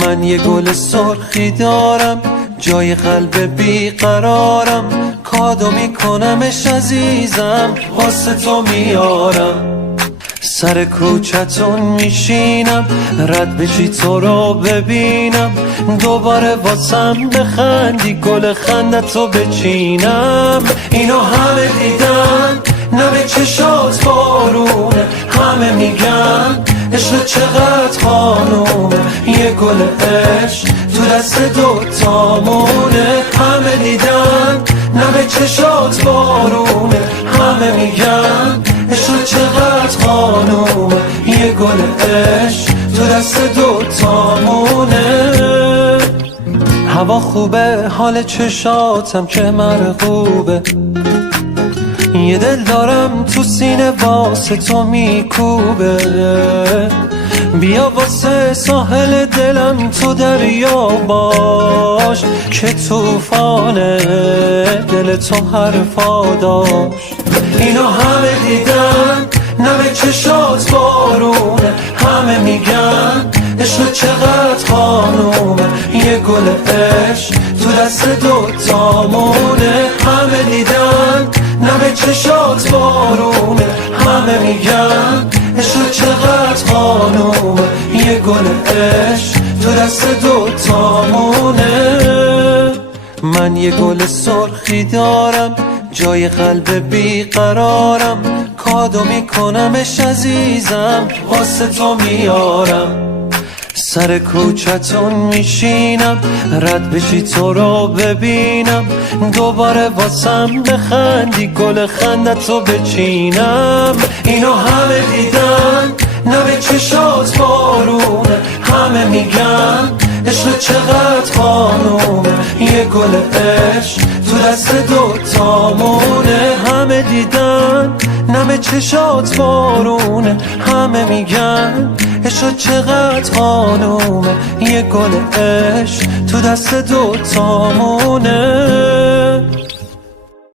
من یه گل سرخی دارم جای قلب بیقرارم، کادو میکنمش عزیزم واسه تو میارم. سر کوچتون میشینم رد بشی تو رو ببینم، دوباره واسم بخندی گل خندتو بچینم. اینو همه دیدن نم چشات بارونه، همه میگن عشق چقدر خانومه، یه گل عشق تو دست دوتامونه. همه دیدن نم چشات بارونه، همه میگن عشق چقدر خانومه، یه گل عشق تو دست دوتامونه. هوا خوبه حال چشاتم که مرغوبه، یه دل دارم تو سینه واسه تو میکوبه. بیا واسه ساحل دلم تو دریا باش، که توفانه دل تو حرفا داشت. اینو همه دیدن نم چشات بارونه، همه میگن عشق چقدر خانومه، یه گل عشق تو دست دوتامونه. همه دیدن نم چشات بارونه، همه میگن عشق چقدر خانومه، یه گل عشق تو دست دوتامونه. من یه گل سرخی دارم جای قلب بیقرارم، کادو میکنمش عزیزم واسه تو میارم. سر کوچتون میشینم رد بشی تو رو ببینم، دوباره واسم بخندی گل خندتو بچینم. اینو همه دیدن نم چشات بارونه، همه میگن عشق چقدر خانومه، یه گل عشق تو دست دوتامونه. همه دیدن نم چشات بارونه، همه میگن عشق چقدر خانومه، یه گل عشق تو دست دوتامونه.